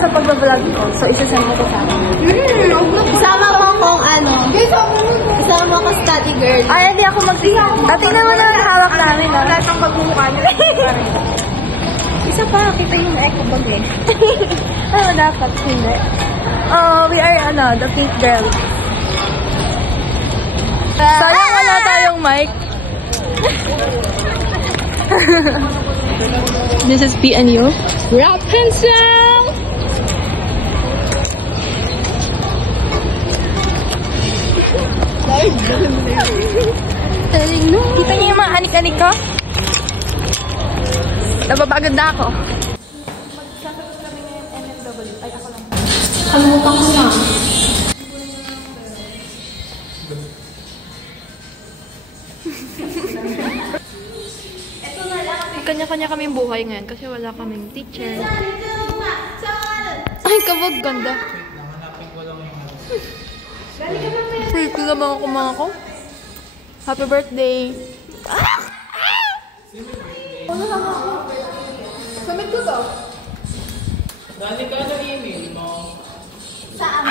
sa pag-vlog ko. So, isasend mo ko sa akin. Isama mo kung ano. Isama ko study girl. Ay, hindi ako mag-tingnan. Tingnan mo na ang hawak namin. Wala siyang magmumukha nila. Isa pa, kita yung echo bag eh. Ano dapat? Hindi. We are, the pink girl. Sayang wala tayong mic. This is PNU. Rapunzel! Kita niyo yung mga anik-anik ko? Nababagod na ako. Magsasagot kami ngayon NFW. Ay, ako lang. Kalimutan ko na. Kanya-kanya kaming buhay ngayon kasi wala kaming teacher. Ay, kabag ganda. Pretty naman ako mga ko. Happy birthday. Samit ko to. Dali ka na email mo. Saan?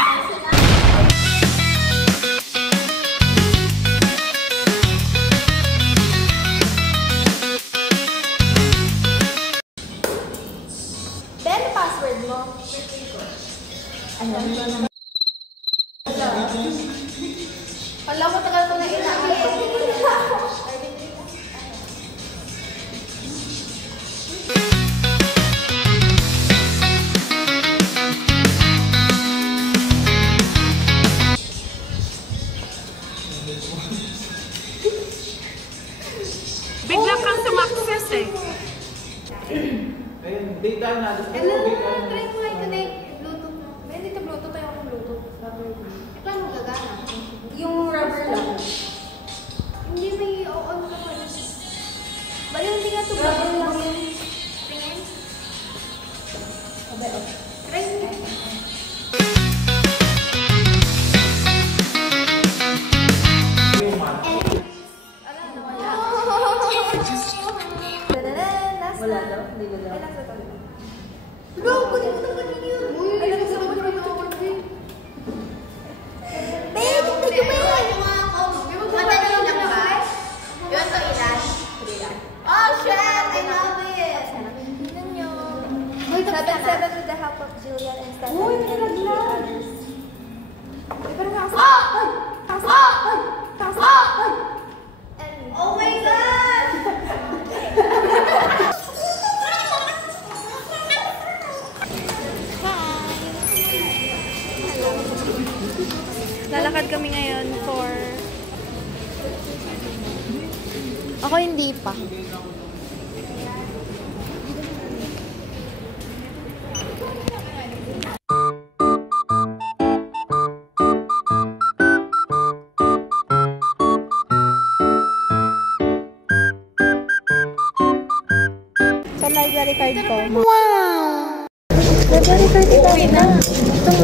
Ben, password mo. Alam mo, tagal ko na inaayos. Bigla kang sumakses eh. Ayun, data na. Hello, try mo ito na Bluetooth mo. May dito Bluetooth, tayo akong Bluetooth. Paano gagana? Yung rubber lang. Hindi may on ka pa. Bali, hindi nga ito rubber lang yun. Tingin? Try mo. Wala daw? Hindi ko daw. Bro, kunin mo naman yun. Ay, nagsasabi ko naman ito. Babe, ito ba yun? Madali lang ba? Yun ito ilan? Oh, shit! I love it! Tingnan nyo. 7-7 with the help of Julian and Stephanie. Uy, nalaglag! Pero kasap! Kasap! Kasap! Oh my God! Lalakad kami ngayon for... Ako hindi pa. Sa library card ko. Wow! Library card ito.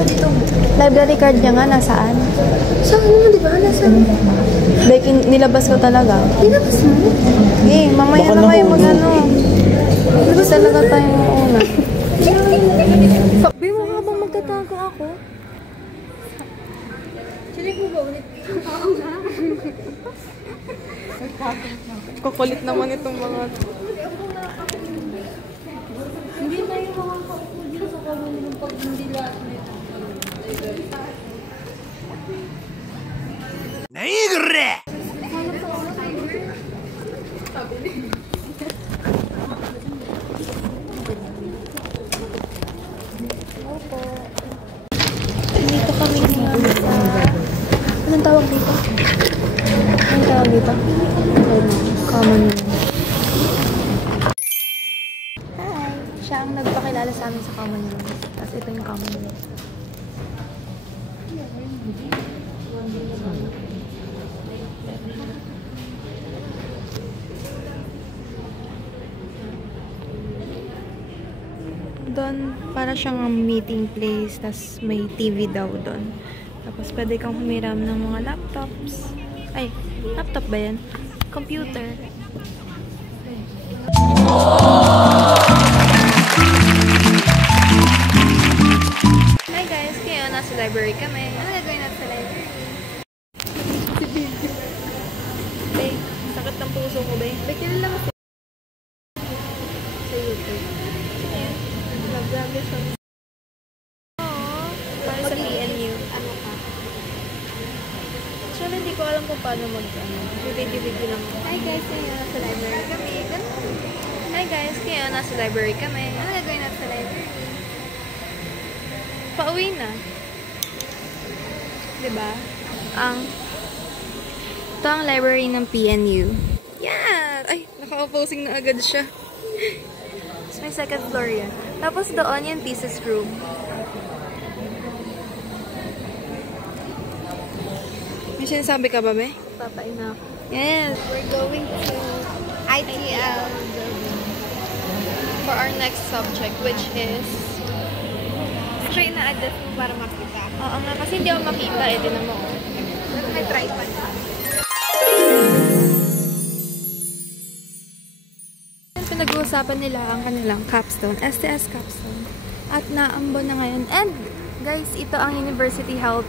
Dito. Library card niya nga, nasaan? Saan mo, di ba? Nasaan? Like, nilabas ko talaga. Nilabas mo? Eh, mamaya na kayo mag-ano. Nilabas talaga tayo una. Sabi mo nga bang magtatago ako? Chilig mo ba ulit? Oo nga. Kukulit naman itong mga... Hindi tayo makakaupo dito sa kawan ng pag hindi lahat na ito. Naigre! Dito kami ngayon sa... Anong tawag dito? Anong tawag dito? Common room. Hi! Siya ang nagpakilala sa amin sa common room. Tapos ito yung common room. Doon, para siyang meeting place, tas may TV daw doon. Tapos pwede kang humiram ng mga laptops. Ay, laptop ba yan? Computer. Ayan. Grabe siya. Para sa PNU. Ano ka? Actually, hindi ko alam kung paano video lang. Hi guys, ngayon nasa library kami. Hi guys, kaya nasa library kami. Ano gagawin natin sa library? Pauwi na. Diba? Ito ang library ng PNU. Yan! Ay, naka-opposing na agad siya. It's my second floor yan. Tapos doon yung thesis room. May sinasabi ka ba, be? Papain na ako. Yes! We're going to ITL For our next subject, which is... Try na adjust mo para makita. Oo nga, kasi hindi ako makita. Eh, din mo. May tripod. Pinag-uusapan nila ang kanilang capstone, STS capstone. At naambon na ngayon. And, guys, ito ang University Health.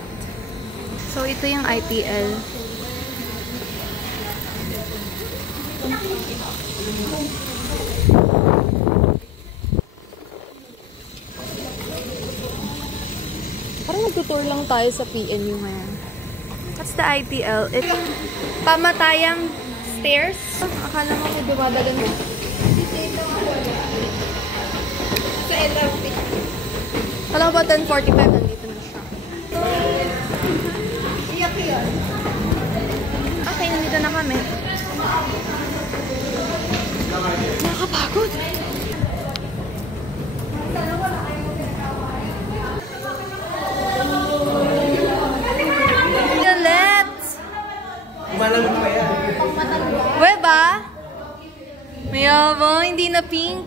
So, ito yung ITL. Parang nagtutour lang tayo sa PNU ngayon. What's the ITL? It's pamatayang stairs. Akala mo may dumadagan mo. Sa LRT. Kala ko ba 10:45 nandito na siya. Iyak yun. Okay, nandito na kami. Nakakapagod. Violet! Malamig pa yan. Weba? Mayabang, hindi na pink.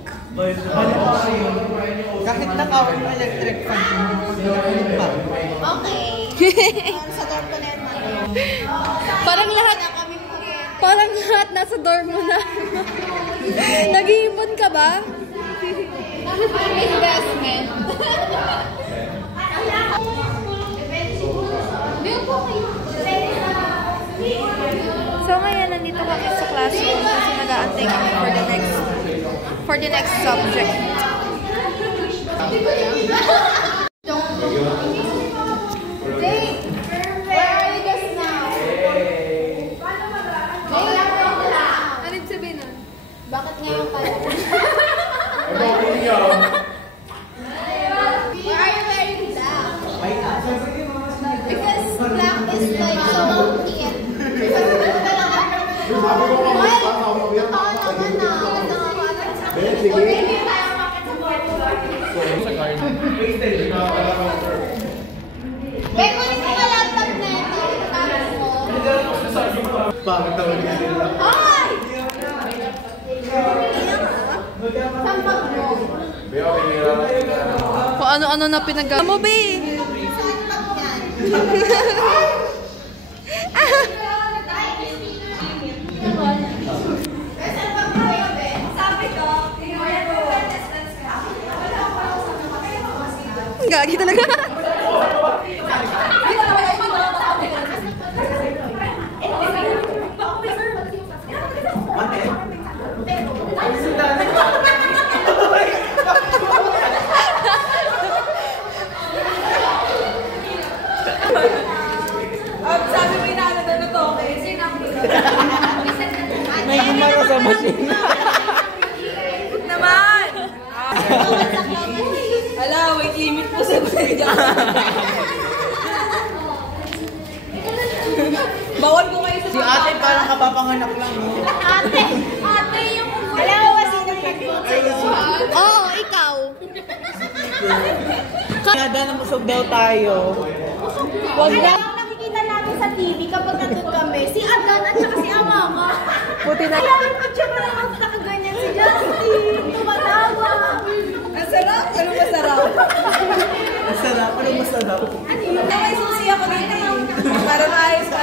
Kahit naka-on yung electric fan, hindi pa. Okay. Sa dorm ko na yan. Parang lahat nasa dorm mo na. Nag-iipon ka ba? Investment. So ngayon, nandito kami sa classroom kasi nag-aantay kami for the next subject. Where are you guys now? Ano yung sabihin nun? Bakit ngayon pala? Why are you wearing black? Because black is like so clean. May kunin ko laptop na ito. Bakit naman yung sila? Ay! Sampag mo. Kung ano-ano na pinag- mo, be! Sampag yan. Gagi talaga. Sabi mo yung nalala na to, okay? May gumara sa machine. Naman! Ala, wait limit po sa kuya. Bawal ko kayo sa Si ate parang kapapanganak lang. Ate yung alam mo ba sino nag-vote? Oo, ikaw. Kaya na musog daw tayo. Wag na. Nakikita namin sa TV kapag nandun kami, si Adan at saka si Amama. Puti na. Kaya yung picture na lang nakaganyan si Justin. Tumatawa. Ang sarap. Ano masarap? Masarap. Ano masarap? May susi ako dito. Para maayos ka.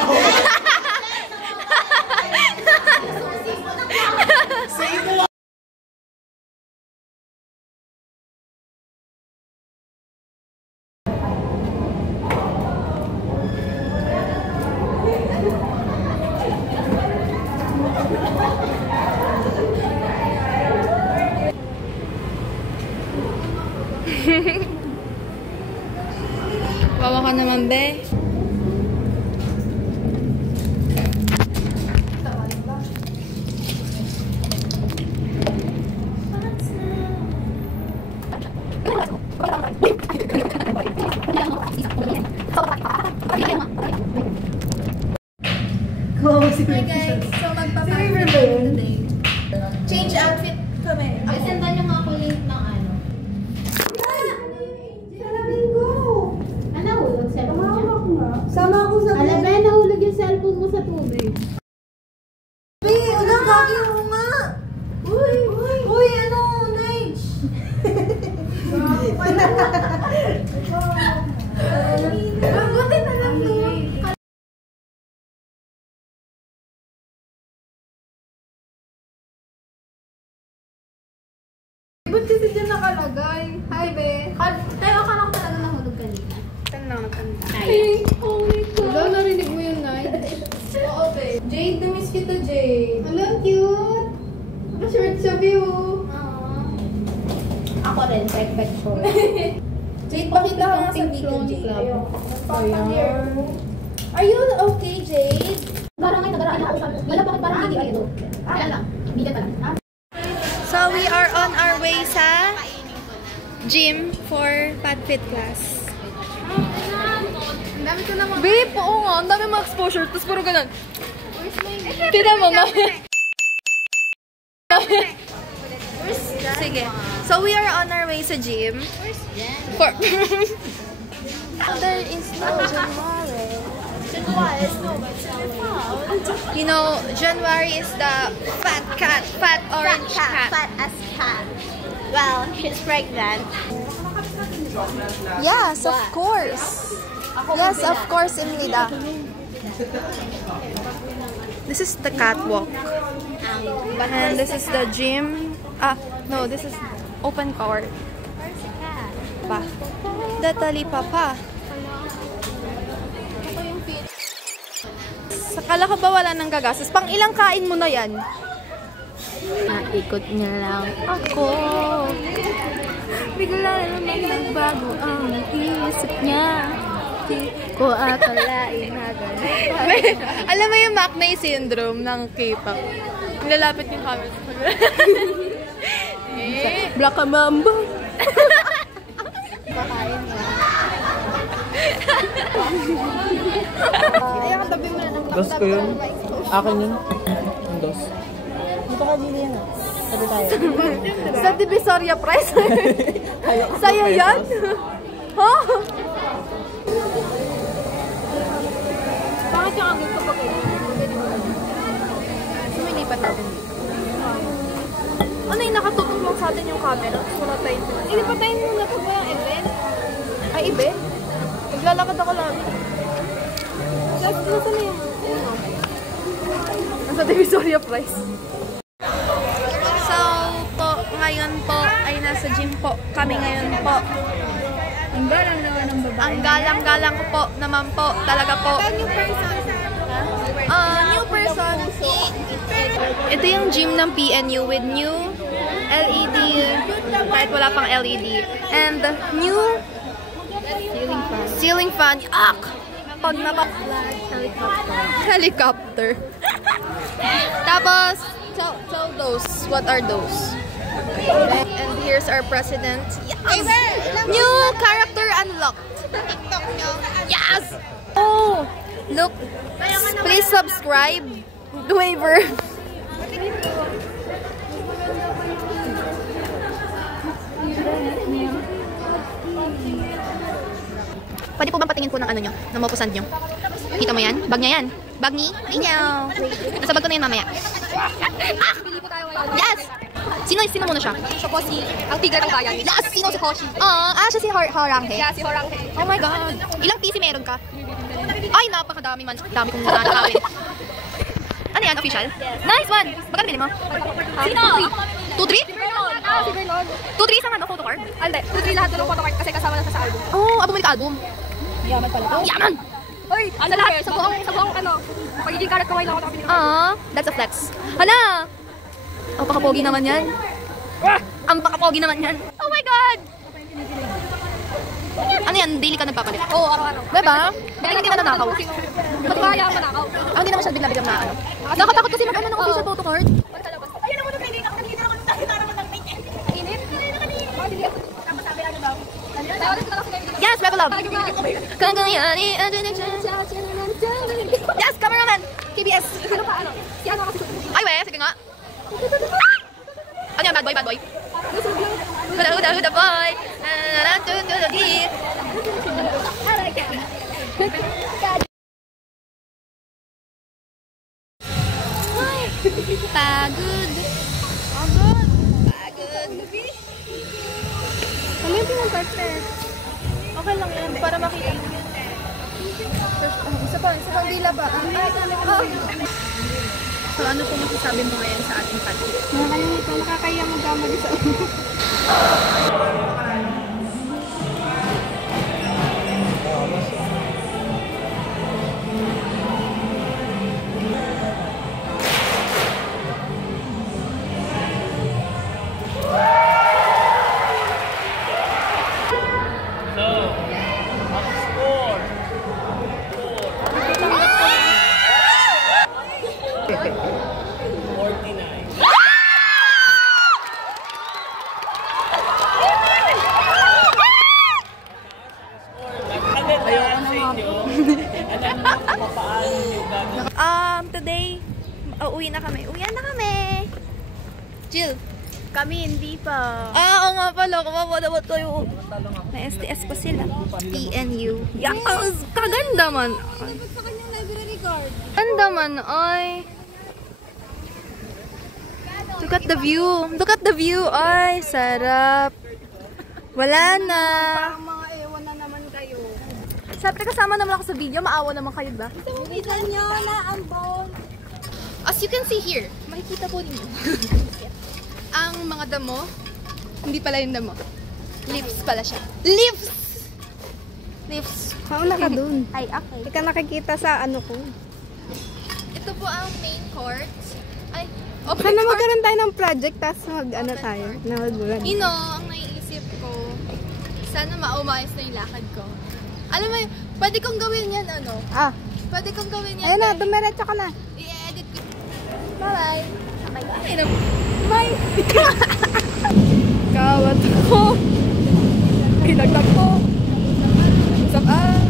naman, be. Hi guys, so magpapakita tayo today. Change outfit kami. Ay, sendan nyo nga ako link ng ano. Nahulog cellphone niya? Sama ako sa Alam ba, nahulog yung cellphone mo sa tubig. Ulang gagi mo nga! Uy, ano, Nige? Buti na lang yun. Ba't kasi dyan nakalagay? Hi, be. Tayo ka lang talaga nahulog kanina. Ay, oh my God. Wala, narinig mo yun, Nige? Oo, be. Jade, na-miss kita, Jade. Hello, cute! Naka-short siya, be, oh. Ako rin, perfect ko. Jade, pakita ka nga sa video, Jade. Ayan. Are you okay, Jade? Garang ito, garang ito. Wala bakit parang hindi kayo ito? Kaya lang, bigat pa lang. So, we are on our way sa gym for PadFit class. Ang dami ko naman. Babe, oo nga. Ang dami mga exposure. Tapos puro ganun. Kita mo, ma. Sige. So, we are on our way sa gym. For... There is no January. You know, January is the fat orange cat. Fat as cat. Well, she's pregnant. Yes, of course. Yes, of course, Imlida. This is the catwalk. And this is the gym. No, this is open court. Pa. Datali papa. Sakala ka ba wala nang gagastos? Pang ilang kain mo na yan? Ikot niya lang ako. Bigla naman nagbago ang isip niya. Di ko akalain na ganun. Alam mo yung Maknae syndrome ng K-pop? Nilalapit yung camera sa pag- Black Mamba. Kakain mo. Ay, ang tabi mo na ng Dos ko yun. Akin yun. Ang dos. Dito ka, Jillian. Sabi tayo. Sa Divisoria Prize. Sa'yo yan? Ha? Bakit yung angle ko pag sumilipat natin dito? Ano yung nakatutok lang sa atin yung camera? Wala tayo. Ilipatayin muna pag walang event. Ay, ibe? Naglalakad ako lang. Just nasa na yung uno. Nasa Divisoria Prize. So, po, ngayon po, ay nasa gym po. Kami ngayon po. Ang galang naman ng babae. Ang galang-galang ko po naman po. Talaga po. New person. New person. Ito yung gym ng PNU with new LED. Kahit wala pang LED. And new ceiling fan. Pag helicopter. Tapos, tell those. What are those? And here's our president. Yes! New character unlocked. Yes! Oh! Look, please subscribe. Waiver. Pwede po bang patingin po ng ano nyo? Ng mapusand nyo? Kita mo yan? Bag niya yan? Bag ni? Inyaw! Nasa bag ko na yan mamaya. Yes! Sino muna siya? Siya po ang tigre ng bayan. Yes! Sino si Hoshi? Siya si Horanghe. Yeah, si Horanghe. Oh my God! Ilang PC meron ka? Ay, napakadami man. Dami kong nanakawin. Ano yan? Official? Nice one! Magkano bilhin mo? Sino? 2-3? Si Vernon. 2-3 isang ano, photocard? Hindi, 2-3 lahat doon ng photocard kasi kasama na sa album. Oh, bumili ka album. Yaman pala. Yaman! Uy, sa lahat, sa buong ano, pagiging karat kaway lang ako tapos That's a flex. Hala! Oh, pakapogi naman yan. Ang pakapogi naman yan. Oh my God! Ano yan? Daily ka nagpapalit? Oo, araw-araw. Diba? Kaya hindi ka nanakaw. Ba't kaya ako manakaw? Hindi naman siya bigla-bigla na ano. Nakatakot kasi mag-ano ng official photo card. Ayun naman, hindi na ako nakita naman ng tara naman ng mainit. Init? Tapos sabi ano daw? Yes, Rebel Love! Yes, cameraman! KBS! Ano pa ano? Si ano kasi Ay, we, sige nga. Ano yan, bad boy, bad boy? Huda, huda, huda, boy! Pagod. ano yung pinag-partner? Okay lang yan, para makita yun. Isa pang dila ba? So ano po masasabi mo ngayon sa ating patik? Nakakalimutan, nakakaya magkamali sa Today, uwi na kami. Uwian na kami. Jill. Kami, hindi pa. Oo nga pala. Kawawa dapat kayo. May STS pa sila. PNU. Yes! Kaganda man. Dapat sa kanyang library card. Ganda man, ay. Look at the view. Look at the view. Ay, sarap. Wala na. Parang mga ewan na naman kayo. Siyempre kasama naman ako sa video. Maawa naman kayo, ba? Uwisan nyo na ang bone. As you can see here, makikita po ninyo. Ang mga damo, hindi pala yung damo. Lips pala siya. Lips! Lips. Mauna ka dun. Ay, okay. Hindi ka nakikita sa ano ko. Ito po ang main court. Ay, open Sana court. magkaroon tayo ng project, tapos mag-ano tayo. Na mag-vlog. Ino, ang naiisip ko, sana maumayos na yung lakad ko. Alam mo, pwede kong gawin yan, ano? Ah, Pwede kong gawin yan. ayun na, dumiretso ka na. I-edit ko. Bye-bye. Bye-bye. Bye! Kawat ko. Pinagtag ko. Usap-an.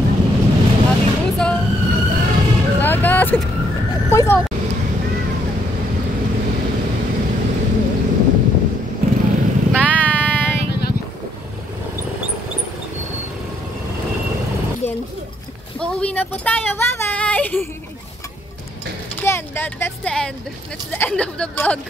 Ating puso. Lagas. Voice off. Bye! Again. Uuwi na po tayo. Bye-bye! Then, that's the end. That's the end of the vlog.